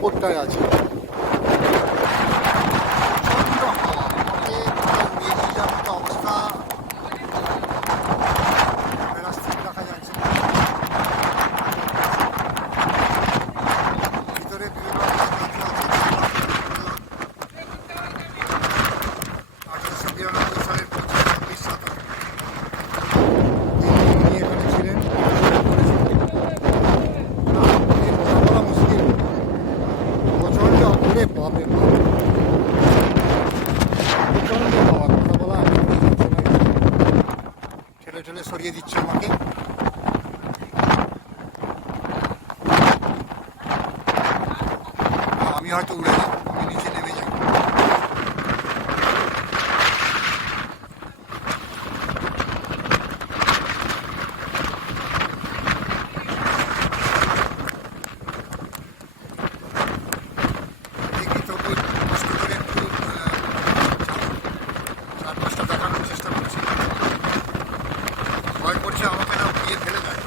উপরটায় আছে। প্রচণ্ড হাওয়া, আমাকে উড়িয়ে নিয়ে যাওয়ার মতো অবস্থা। ক্যামেরা স্থির রাখা যাচ্ছে না। ভিতরে বিভিন্ন যন্ত্র আছে। 1892 সালের 25-26 তিনি এখানে ছিলেন, বলা মুশকিল। প্রচণ্ড ঘুরে পাবে প্রচণ্ড হাওয়া, কথা বলা ঠেলে ঠেলে সরিয়ে দিচ্ছে আমাকে। আমি হয়তো উড়ে যাবো, আমি নিচে নেমে যাই। দেখি তবু কষ্ট করে একটু চারপাশটা দেখানোর চেষ্টা করছি। ভয় করছে আমাকে না উড়িয়ে ফেলে দেয়।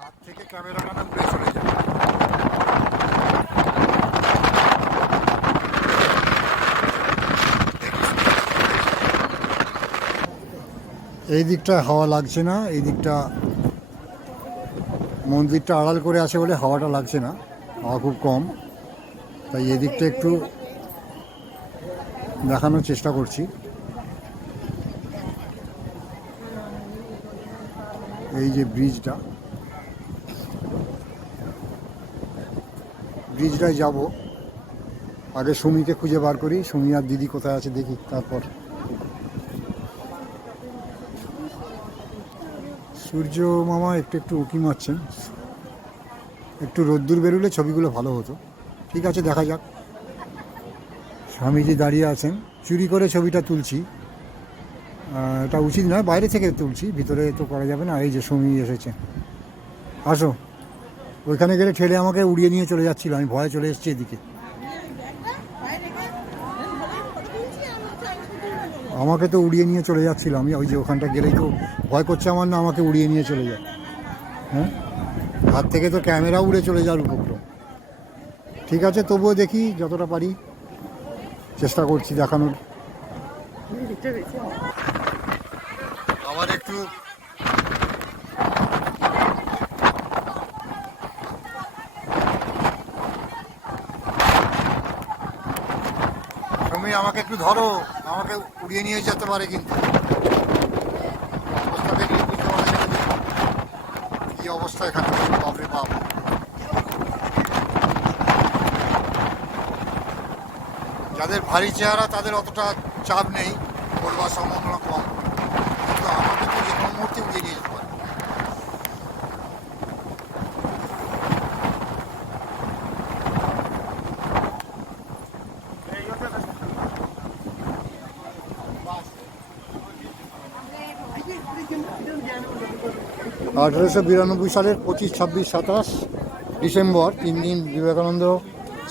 হাত থেকে ক্যামেরাটা না উড়ে চলে যায়। এই দিকটা হাওয়া লাগছে না, এই দিকটা মন্দিরটা আড়াল করে আছে বলে হাওয়াটা লাগছে না, হাওয়া খুব কম। তাই এদিকটা একটু দেখানোর চেষ্টা করছি। এই যে ব্রিজটায় যাব। আগে সুমিকে খুঁজে বার করি, সুমি আর দিদি কোথায় আছে দেখি, তারপর। সূর্য মামা একটু একটু উঁকি মারছেন। একটু রোদ্দুর বেরোলে ছবিগুলো ভালো হতো। ঠিক আছে, দেখা যাক। স্বামীজি দাঁড়িয়ে আছেন, চুরি করে ছবিটা তুলছি। এটা উচিত নয়, বাইরে থেকে তুলছি, ভিতরে তো করা যাবে না। এই যে সুমি এসেছে, আসো। ওইখানে গেলে ঠেলে আমাকে উড়িয়ে নিয়ে চলে যাচ্ছিল, আমি ভয়ে চলে এসেছি এদিকে। আমাকে তো উড়িয়ে নিয়ে চলে যাচ্ছিল, আমি ওই যে ওখানটা গেলেই তো ভয় করছে আমার না আমাকে উড়িয়ে নিয়ে চলে যায়। হ্যাঁ, হাত থেকে তো ক্যামেরা উড়ে চলে যাওয়ার উপক্রম। ঠিক আছে, তবুও দেখি যতটা পারি চেষ্টা করছি দেখানোর। আবার একটু তুমি আমাকে একটু ধরো, আমাকে উড়িয়ে নিয়ে যেতে পারে কিন্তু। অবস্থা দেখলে বুঝতে পারবে কি অবস্থা এখানে। বাপরে বাপ, যাদের ভারী চেহারা তাদের অতটা চাপ নেই, পড়বার সম্ভাবনা কম। কিন্তু আমাকে তো যে কোনো মুহূর্তে উড়িয়ে নিয়ে যেতে পারে। আঠেরোশো 92 সালের 25, 26, 27 ডিসেম্বর 3 দিন বিবেকানন্দ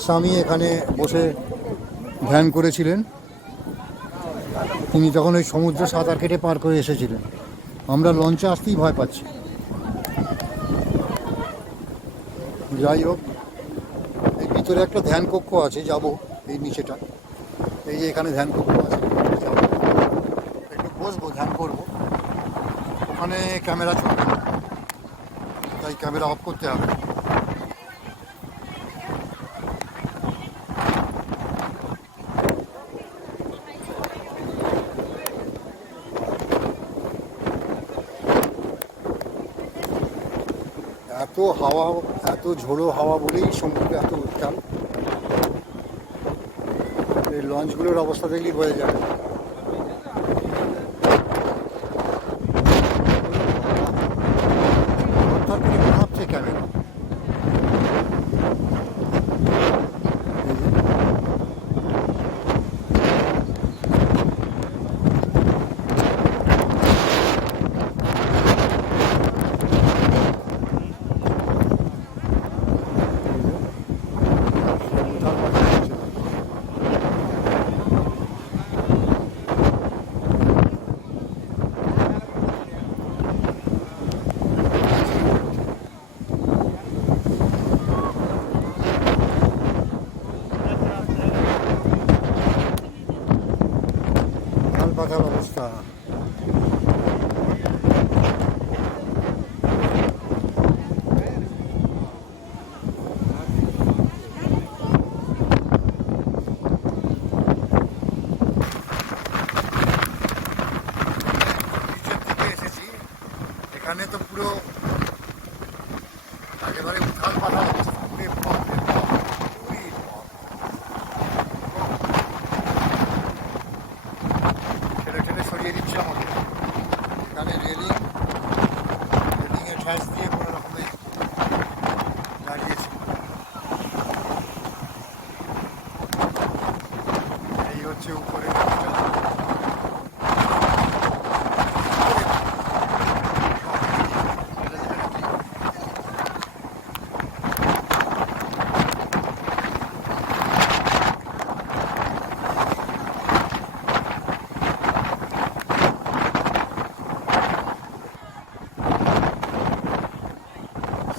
স্বামী এখানে বসে ধ্যান করেছিলেন। তিনি তখন ওই সমুদ্র সাঁতার কেটে পার করে এসেছিলেন। আমরা লঞ্চে আসতেই ভয় পাচ্ছি। যাই হোক, এই ভিতরে একটা ধ্যান কক্ষ আছে, যাব এই নিচেটা। এই যে এখানে ধ্যান কক্ষ আছে, যাবো, একটু বসবো, ধ্যান করবো। ওখানে ক্যামেরা চলবে না, তাই ক্যামেরা অফ করতে হবে। এত হাওয়া, এত ঝোড়ো হাওয়া বলেই সমুদ্রে এত উত্তাল। এই লঞ্চগুলোর অবস্থা দেখলেই বোঝা যাবে। হঠাৎ করে কাঁপছে ক্যামেরা। পাতার অবস্থা। নিচের দিকে এসেছি, এখানে তো পুরো একেবারে উঠাল পাতার অবস্থা। ওরে বাপ রে বাপ, ওরে বাপ। ঠেলে ঠেলে সরিয়ে দিচ্ছে আমাকে। এখানে রেলিংয়ে ঠ্যাস দিয়ে কোনো রকমে দাঁড়িয়েছি। এই হচ্ছে উপরে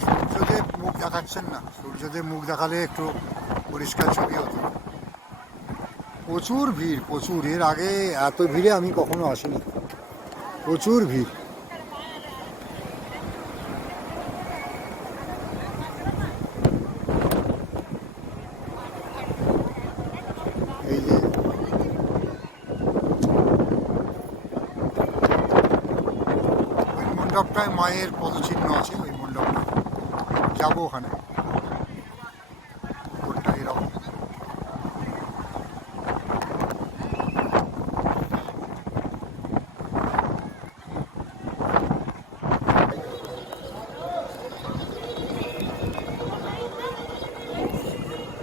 সূর্যদেব মুখ দেখাচ্ছেন না। সূর্যদেব মুখ দেখালে একটু পরিষ্কার ছবি হতো। প্রচুর ভিড়, প্রচুর। এর আগে এত ভিড়ে আমি কখনো আসিনি। প্রচুর ভিড়। এই যে ওই মণ্ডপটায় মায়ের পদচিহ্ন আছে, ওই মণ্ডপটা যাবো ওখানে। উপরটা এরকম।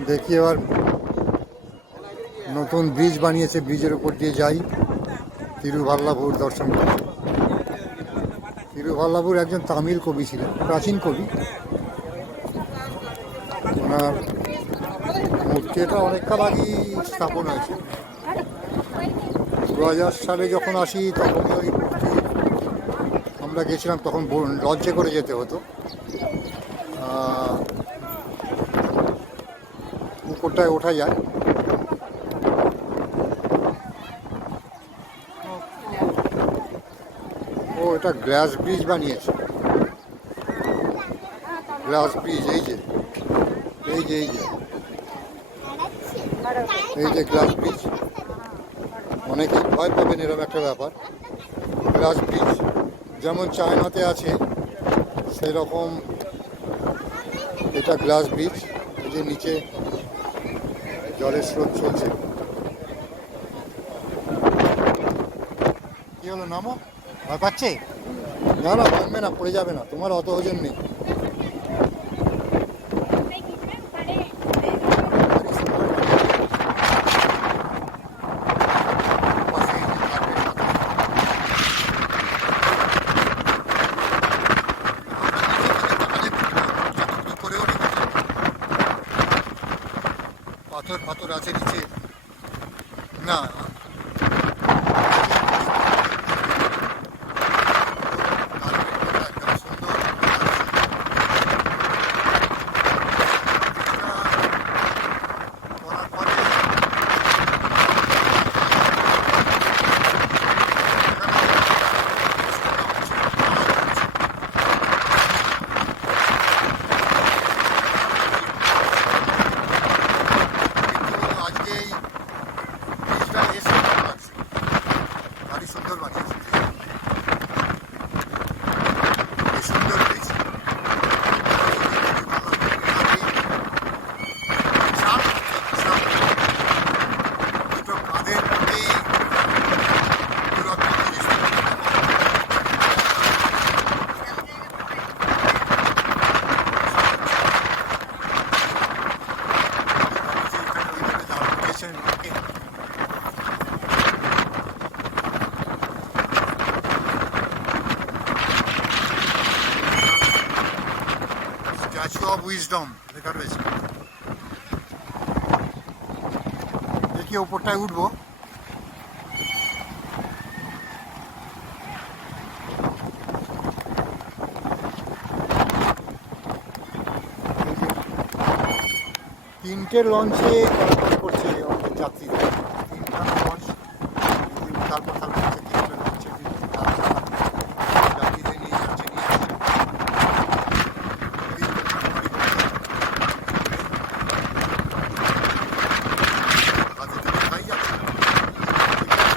দেখি এবার নতুন ব্রিজ বানিয়েছে, ব্রিজের উপর দিয়ে যাই তিরুভাল্লাভুর দর্শন করতে। তিরুভাল্লাভুর একজন তামিল কবি ছিলেন, প্রাচীন কবি। ওনার মূর্তি এটা অনেককাল আগেই স্থাপন হয়েছে। 2000 সালে যখন আসি তখনই ওই মূর্তি আমরা গেছিলাম, তখন লঞ্চে করে যেতে হতো। উপরটায় ওঠা যায়। ও এটা গ্লাস ব্রিজ বানিয়েছে, গ্লাস ব্রিজ। এই যে এই যে এই যে এই যে গ্লাস ব্রিজ। অনেকেই ভয় পাবেন এরকম একটা ব্যাপার। গ্লাস ব্রিজ যেমন চায়নাতে আছে সেই রকম এটা গ্লাস ব্রিজ। এই যে নিচে জলের স্রোত চলছে। কি হলো, নামো? ভয় পাচ্ছে? না না, ভাঙবে না, পড়ে যাবে না, তোমার অত ওজন নেই। পাথর পাথর আছে নিচে না। সুন্দর বানিয়েছে, সুন্দর হয়েছে। দুটো কাঁধের মধ্যেই পুরাতন জিনিস। স্ট্যাচু অফ উইজডম লেখা রয়েছে। দেখি ওপরটায় উঠবো। তিনটে লঞ্চে চলাচল করছে আমাদের যাত্রীরা। তিনটা লঞ্চ তারপর তারপর চেকিং করে হচ্ছে, যাত্রীদের নিয়ে যাচ্ছে নিয়ে আসছে। হাতে তো দেখাই যাচ্ছে না।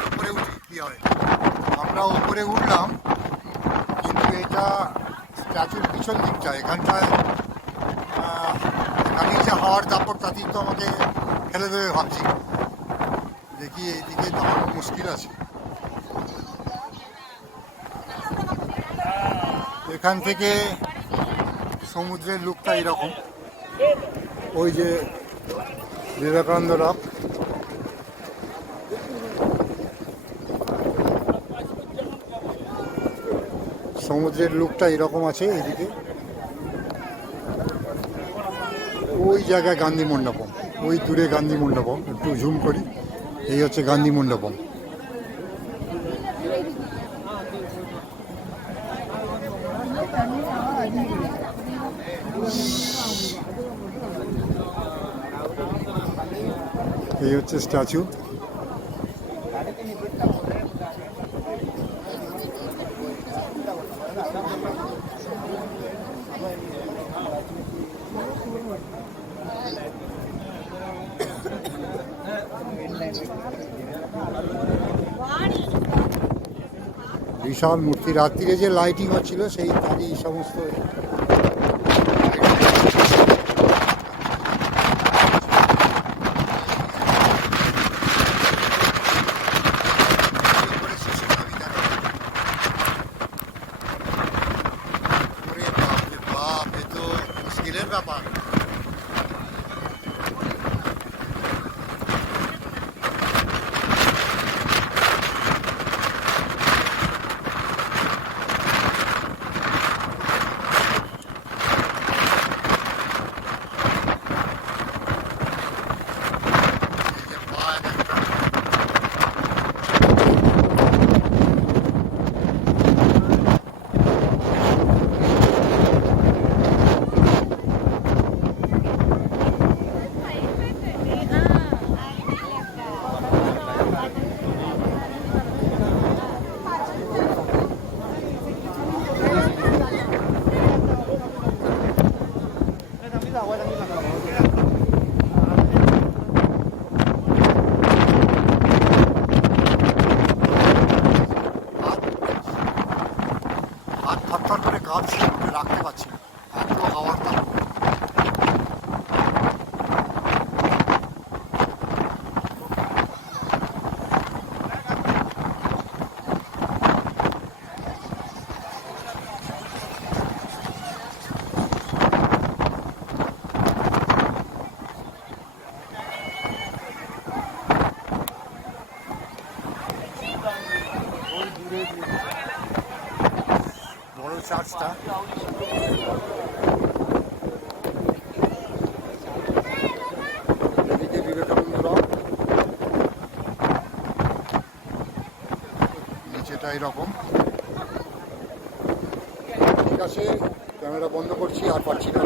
উপরে উঠি কী হয়, আমরা উপরে উঠলাম, কিন্তু এটা স্ট্যাচুর পিছন দিকটা, এখানটায় এখানেই যে হাওয়ার দাপট তাতেই তো আমাকে ফেলে দেবে ভাবছি। দেখি এইদিকে দাঁড়ানো মুশকিল আছে। এখান থেকে সমুদ্রের লুকটা এরকম, ওই যে বিবেকানন্দ রক, সমুদ্রের লুকটা এরকম আছে এইদিকে। ওই জায়গায় গান্ধী মণ্ডপম, ওই দূরে গান্ধী মণ্ডপম, একটু জুম করি, এই হচ্ছে গান্ধী মণ্ডপম। এই হচ্ছে স্ট্যাচু। বিশাল মূর্তি, রাত্রিরে যে লাইটিং হচ্ছিল সেই তারই সমস্ত। মুশকিলের ব্যাপার। হাত থরথর করে কাঁপছে, রাখতে পারছি না, এত হাওয়ার দাম। বড় চার্চটা, এদিকে বিবেকানন্দ রক, নিচেটা এরকম। ঠিক আছে, ক্যামেরা বন্ধ করছি, আর পারছি না।